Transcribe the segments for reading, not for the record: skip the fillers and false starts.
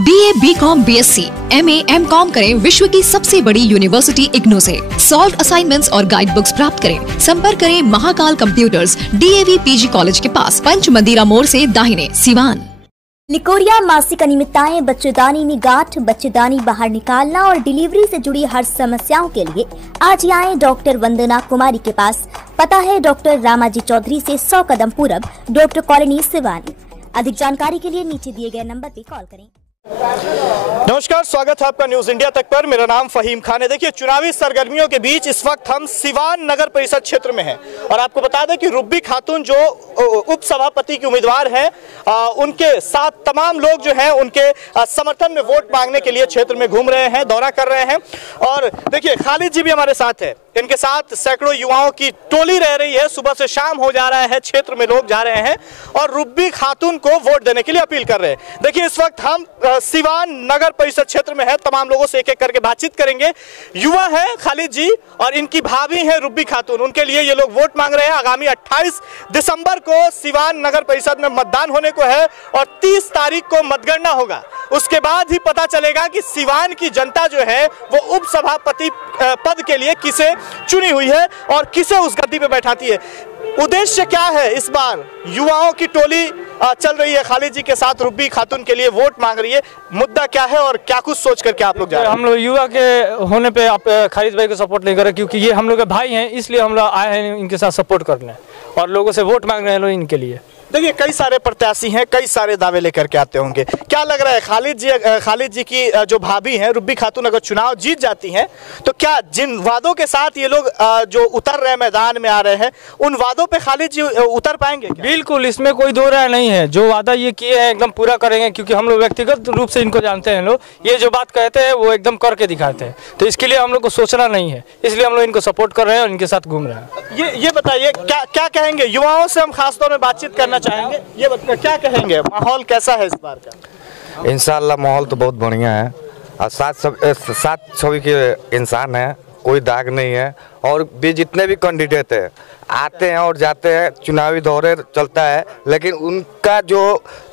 BA, BCom, BSc, MA, MCom करें विश्व की सबसे बड़ी यूनिवर्सिटी इग्नू से। सॉल्व असाइनमेंट्स और गाइड बुक्स प्राप्त करें। संपर्क करें Mahakal computers, DAV PG college के पास, पंच मंदिरा मोड़ से दाहिने, सिवान। निकोरिया मासिक अनियमितताएं, बच्चेदानी में गांठ, बच्चेदानी बाहर निकालना और डिलीवरी से जुड़ी हर समस्याओं के लिए आज ही आए डॉक्टर वंदना कुमारी के पास। पता है डॉक्टर रामाजी चौधरी से 100 कदम पूरब, डॉक्टर कॉलोनी, सिवानी। अधिक जानकारी के लिए नीचे दिए गए नंबर पर कॉल करें। नमस्कार, स्वागत है आपका न्यूज इंडिया तक पर। मेरा नाम फहीम खान है। देखिए, चुनावी सरगर्मियों के बीच इस वक्त हम सिवान नगर परिषद क्षेत्र में हैं और आपको बता दें कि रुब्बी खातून जो उप सभापति की उम्मीदवार हैं, उनके साथ तमाम लोग जो हैं उनके समर्थन में वोट मांगने के लिए क्षेत्र में घूम रहे हैं, दौरा कर रहे हैं। और देखिए, खालिद जी भी हमारे साथ है। इनके साथ सैकड़ों युवाओं की टोली रह रही है। सुबह से शाम हो जा रहा है, क्षेत्र में लोग जा रहे हैं और रुब्बी खातून को वोट देने के लिए अपील कर रहे हैं। देखिए, इस वक्त हम सिवान नगर परिषद क्षेत्र में है। तमाम लोगों से एक एक करके बातचीत करेंगे। युवा है खालिद जी और इनकी भाभी है रुब्बी खातून। उनके लिए ये लोग वोट मांग रहे हैं। आगामी 28 दिसंबर को सिवान नगर परिषद में मतदान होने को है और 30 तारीख को मतगणना होगा। उसके बाद ही पता चलेगा कि सिवान की जनता जो है वो उप सभापति पद के लिए किसे चुनी हुई है और किसे उस गद्दी पे बैठाती है। उद्देश्य क्या है? इस बार युवाओं की टोली चल रही है खालिद जी के साथ, रुब्बी खातून के लिए वोट मांग रही है। मुद्दा क्या है और क्या कुछ सोच करके आप लोग जा रहे हैं? हम लोग युवा के होने पे आप खालिद भाई को सपोर्ट नहीं कर रहे, क्योंकि ये हम लोग के भाई हैं, इसलिए हम लोग आए हैं इनके साथ सपोर्ट करने और लोगों से वोट मांग रहे हैं लोग इनके लिए। देखिए, कई सारे प्रत्याशी हैं, कई सारे दावे लेकर के आते होंगे। क्या लग रहा है खालिद जी की जो भाभी हैं रुब्बी खातून अगर चुनाव जीत जाती हैं तो क्या जिन वादों के साथ ये लोग जो उतर रहे मैदान में आ रहे हैं, उन वादों पे खालिद जी उतर पाएंगे क्या? बिल्कुल, इसमें कोई दो राय नहीं है। जो वादा ये किए हैं एकदम पूरा करेंगे, क्योंकि हम लोग व्यक्तिगत रूप से इनको जानते हैं। लोग ये जो बात कहते हैं वो एकदम करके दिखाते हैं, तो इसके लिए हम लोग को सोचना नहीं है। इसलिए हम लोग इनको सपोर्ट कर रहे हैं और इनके साथ घूम रहे हैं। ये बताइए, क्या कहेंगे? युवाओं से हम खासतौर में बातचीत करना चाहेंगे। ये बताइए, क्या कहेंगे, माहौल कैसा है इस बार का? इंशाल्लाह माहौल तो बहुत बढ़िया है और सात छवि के इंसान हैं, कोई दाग नहीं है। और भी जितने भी कैंडिडेट हैं आते हैं और जाते हैं, चुनावी दौरे चलता है, लेकिन उनका जो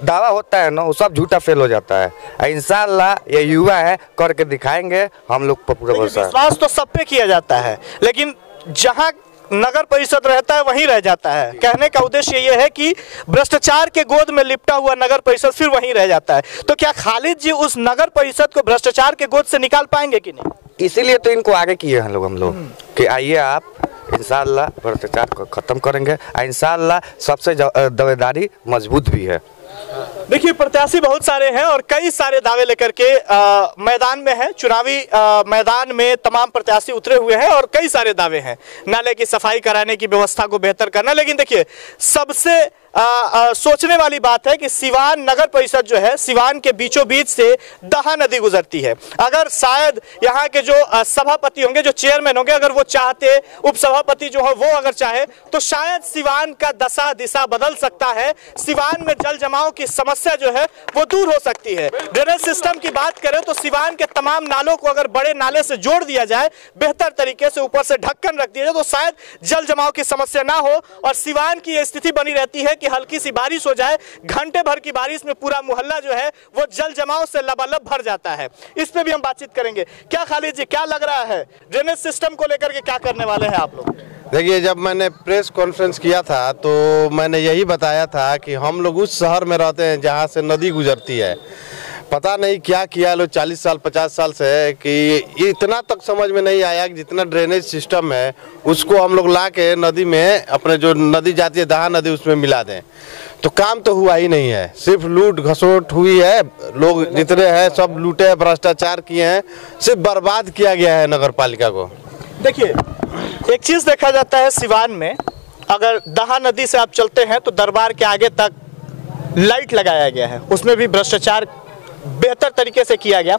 दावा होता है ना वो सब झूठा फेल हो जाता है। इंशाल्लाह ये युवा है, करके दिखाएंगे। हम लोग पर पूरा भरोसा है। विश्वास तो सब पे किया जाता है, लेकिन जहाँ नगर परिषद रहता है वहीं रह जाता है। कहने का उद्देश्य ये है कि भ्रष्टाचार के गोद में लिपटा हुआ नगर परिषद फिर वहीं रह जाता है। तो क्या खालिद जी उस नगर परिषद को भ्रष्टाचार के गोद से निकाल पाएंगे कि नहीं? इसीलिए तो इनको आगे किए हैं हम लोग कि आइए आप, इंशाल्लाह भ्रष्टाचार को खत्म करेंगे। इंशाल्लाह सबसे दावेदारी मजबूत भी है। देखिए, प्रत्याशी बहुत सारे हैं और कई सारे दावे लेकर के मैदान में हैं। चुनावी मैदान में तमाम प्रत्याशी उतरे हुए हैं और कई सारे दावे हैं। नाले की सफाई कराने की व्यवस्था को बेहतर करना, लेकिन देखिए सबसे सोचने वाली बात है कि सिवान नगर परिषद जो है, सिवान के बीचों बीच से दहा नदी गुजरती है। अगर शायद यहाँ के जो सभापति होंगे, जो चेयरमैन होंगे, अगर वो चाहते, उप सभापति जो हो वो अगर चाहे, तो शायद सिवान का दशा दिशा बदल सकता है। सिवान में जल जमाव की समस्या जो है वो दूर हो सकती है। ड्रेनेज सिस्टम की बात करें तो सिवान के तमाम नालों को अगर बड़े नाले से जोड़ दिया जाए, बेहतर तरीके से ऊपर से ढक्कन रख दिया जाए, तो शायद जल जमाव की समस्या ना हो और सिवान की स्थिति बनी रहती है कि हल्की सी बारिश हो जाए, घंटे भर की बारिश में पूरा मोहल्ला जो है वो जल जमाव से लबालब भर जाता है। इस पे भी हम बातचीत करेंगे। क्या खालिद जी, क्या लग रहा है ड्रेनेज सिस्टम को लेकर के क्या करने वाले हैं आप लोग? देखिए, जब मैंने प्रेस कॉन्फ्रेंस किया था तो मैंने यही बताया था कि हम लोग उस शहर में रहते हैं जहां से नदी गुजरती है। पता नहीं क्या किया लोग 40 साल 50 साल से कि इतना तक समझ में नहीं आया कि जितना ड्रेनेज सिस्टम है उसको हम लोग ला के नदी में, अपने जो नदी जाती है दहा नदी, उसमें मिला दें। तो काम तो हुआ ही नहीं है, सिर्फ लूट घसोट हुई है। लोग जितने हैं सब लूटे हैं, भ्रष्टाचार किए हैं, सिर्फ बर्बाद किया गया है नगर पालिका को। देखिए, एक चीज देखा जाता है सिवान में, अगर दहा नदी से आप चलते हैं तो दरबार के आगे तक लाइट लगाया गया है, उसमें भी भ्रष्टाचार बेहतर तरीके से किया गया।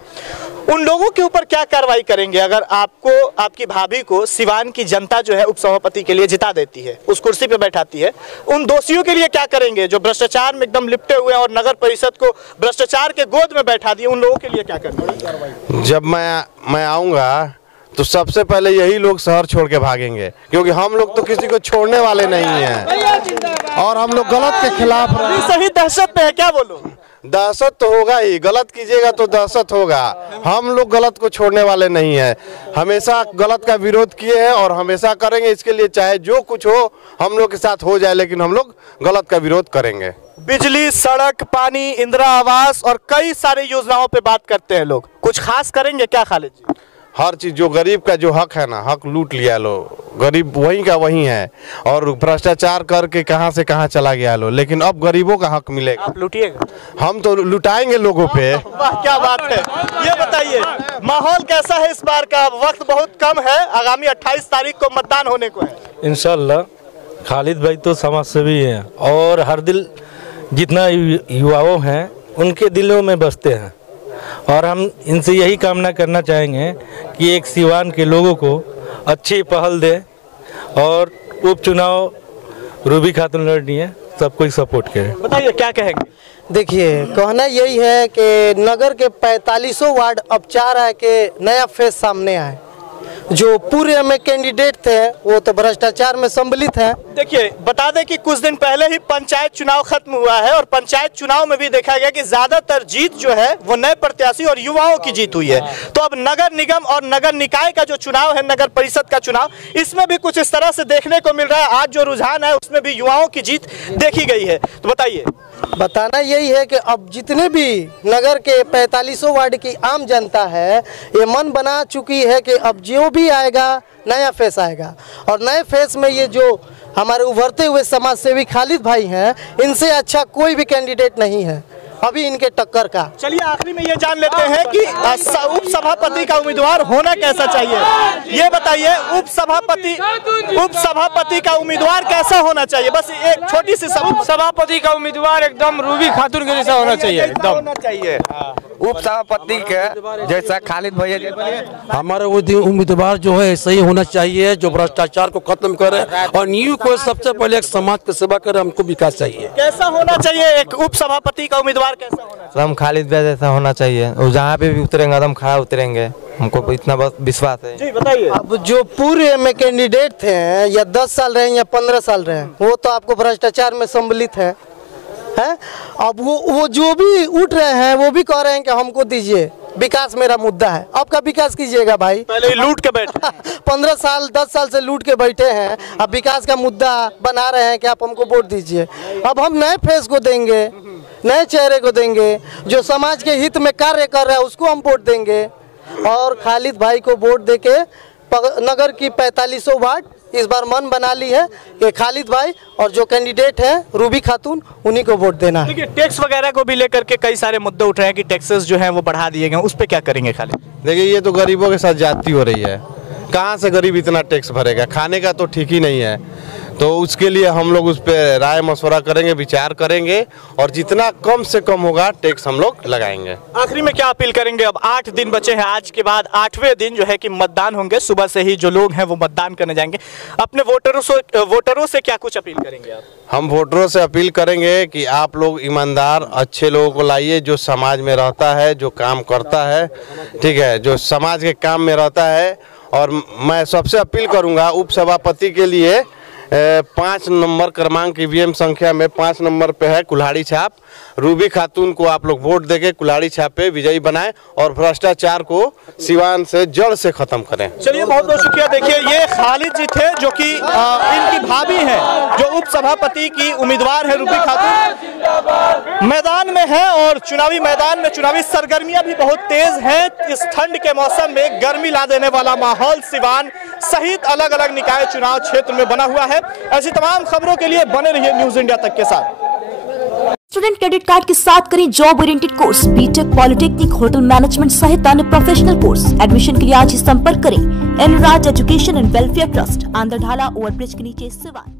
उन लोगों के ऊपर क्या कार्रवाई करेंगे अगर आपको, आपकी भाभी को सिवान की जनता जो है उपसभापति के लिए जिता देती है, उस कुर्सी पे बैठाती है? उन दोषियों के लिए क्या करेंगे जो भ्रष्टाचार में एकदम लिपटे हुए हैं और नगर परिषद को भ्रष्टाचार के गोद में बैठा दिए? उन लोगों के लिए क्या करेंगे? जब मैं आऊँगा तो सबसे पहले यही लोग शहर छोड़ के भागेंगे, क्योंकि हम लोग तो किसी को छोड़ने वाले नहीं हैं और हम लोग गलत के खिलाफ सही दहशत में है। क्या बोलूं? दहशत तो होगा ही, गलत कीजिएगा तो दहशत होगा। हम लोग गलत को छोड़ने वाले नहीं हैं, हमेशा गलत का विरोध किए हैं और हमेशा करेंगे। इसके लिए चाहे जो कुछ हो हम लोग के साथ हो जाए, लेकिन हम लोग गलत का विरोध करेंगे। बिजली, सड़क, पानी, इंदिरा आवास और कई सारी योजनाओं पे बात करते हैं लोग, कुछ खास करेंगे क्या खालिद जी? हर चीज़ जो गरीब का जो हक है ना, हक लूट लिया लो, गरीब वहीं का वहीं है और भ्रष्टाचार करके कहां से कहां चला गया लो, लेकिन अब गरीबों का हक मिलेगा। आप लूटिएगा? हम तो लुटाएंगे लोगों पे। वाह क्या बात है। ये बताइए माहौल कैसा है इस बार का? वक्त बहुत कम है, आगामी 28 तारीख को मतदान होने को है। इंशाल्लाह खालिद भाई तो समाजसेवी हैं और हर दिल जितना युवाओं हैं उनके दिलों में बसते हैं और हम इनसे यही कामना करना चाहेंगे कि एक सिवान के लोगों को अच्छी पहल दे और उपचुनाव रूबी खातून लड़नी है, सब कोई सपोर्ट करे। बताइए क्या कहेंगे? देखिए कहना यही है कि नगर के 45 वार्ड अब चाह रहा है कि नया फेस सामने आए। जो पूरे में कैंडिडेट थे वो तो भ्रष्टाचार में सम्मिलित हैं। देखिए बता दें कि कुछ दिन पहले ही पंचायत चुनाव खत्म हुआ है और पंचायत चुनाव में भी देखा गया कि ज्यादातर जीत जो है वो नए प्रत्याशी और युवाओं की जीत हुई है। तो अब नगर निगम और नगर निकाय का जो चुनाव है, नगर परिषद का चुनाव, इसमें भी कुछ इस तरह से देखने को मिल रहा है। आज जो रुझान है उसमें भी युवाओं की जीत देखी गई है। तो बताइए। बताना यही है कि अब जितने भी नगर के 45 वार्ड की आम जनता है ये मन बना चुकी है कि अब जो भी आएगा नया फेस आएगा और नए फेस में ये जो हमारे उभरते हुए समाजसेवी खालिद भाई हैं, इनसे अच्छा कोई भी कैंडिडेट नहीं है अभी इनके टक्कर का। चलिए आखिरी में ये जान लेते हैं कि उप सभापति का उम्मीदवार होना कैसा चाहिए, ये बताइए। उप सभापति का उम्मीदवार कैसा होना चाहिए? बस एक छोटी सी उप सभापति का उम्मीदवार एकदम रूबी खातून के जैसा होना चाहिए, एकदम होना चाहिए। उप सभापति के जैसा खालिद भैया। हमारे उम्मीदवार जो है ऐसा ही होना चाहिए, जो भ्रष्टाचार को खत्म करे और न्यू को सबसे पहले एक समाज की सेवा करे। हमको विकास चाहिए। कैसा होना चाहिए एक उप सभापति का उम्मीदवार? कैसा होना चाहिए? हम खालिद भाई जैसा होना चाहिए और जहाँ पे भी उतरेंगे एकदम खड़ा उतरेंगे, हमको इतना बस विश्वास है। जी बताइए। अब जो पूरे में कैंडिडेट थे या 10 साल रहे या 15 साल रहे, वो तो आपको भ्रष्टाचार में सम्मिलित है। अब वो जो भी उठ रहे हैं वो भी कह रहे हैं कि हमको दीजिए, विकास मेरा मुद्दा है। आपका विकास कीजिएगा भाई, पहले लूट के बैठे 15 साल 10 साल से लूट के बैठे हैं, अब विकास का मुद्दा बना रहे हैं कि आप हमको वोट दीजिए। अब हम नए फेस को देंगे, नए चेहरे को देंगे, जो समाज के हित में कार्य कर रहा है उसको हम वोट देंगे और खालिद भाई को वोट देके नगर की 45 वार्ड इस बार मन बना ली है कि खालिद भाई और जो कैंडिडेट है रूबी खातून उन्हीं को वोट देना है। देखिए टैक्स वगैरह को भी लेकर के कई सारे मुद्दे उठ रहे हैं कि टैक्सेस जो हैं वो बढ़ा दिए गए, उस पे क्या करेंगे खालिद? देखिए ये तो गरीबों के साथ ज्यादती हो रही है। कहाँ से गरीब इतना टैक्स भरेगा? खाने का तो ठीक ही नहीं है। तो उसके लिए हम लोग उस पर राय मशवरा करेंगे, विचार करेंगे और जितना कम से कम होगा टैक्स हम लोग लगाएंगे। आखिरी में क्या अपील करेंगे? अब 8 दिन बचे हैं, आज के बाद 8वें दिन जो है कि मतदान होंगे। सुबह से ही जो लोग हैं वो मतदान करने जाएंगे। अपने वोटरों से क्या कुछ अपील करेंगे आप? हम वोटरों से अपील करेंगे कि आप लोग ईमानदार अच्छे लोगों को लाइए, जो समाज में रहता है, जो काम करता है, ठीक है, जो समाज के काम में रहता है। और मैं सबसे अपील करूंगा उप सभापति के लिए 5 नंबर क्रमांक ईवीएम संख्या में 5 नंबर पे है कुल्हाड़ी छाप। रूबी खातून को आप लोग वोट देके कुल्हाड़ी छाप पे विजयी बनाएं और भ्रष्टाचार को सिवान से जड़ से खत्म करें। चलिए बहुत बहुत शुक्रिया। देखिए ये खालिद जी थे जो कि इनकी भाभी है, जो उप सभापति की उम्मीदवार है रूबी खातून, मैदान में है और चुनावी मैदान में चुनावी सरगर्मियां भी बहुत तेज हैं। इस ठंड के मौसम में गर्मी ला देने वाला माहौल सिवान सहित अलग अलग निकाय चुनाव क्षेत्र में बना हुआ है। ऐसी तमाम खबरों के लिए बने रहिए न्यूज इंडिया तक के साथ। स्टूडेंट क्रेडिट कार्ड के साथ करें job oriented course, BTech, polytechnic, hotel management सहित अन्य प्रोफेशनल कोर्स। एडमिशन के लिए आज ही संपर्क करें एनराज एजुकेशन एंड वेलफेयर ट्रस्ट, आंध्रढाला ओवरब्रिज के नीचे, सिवान।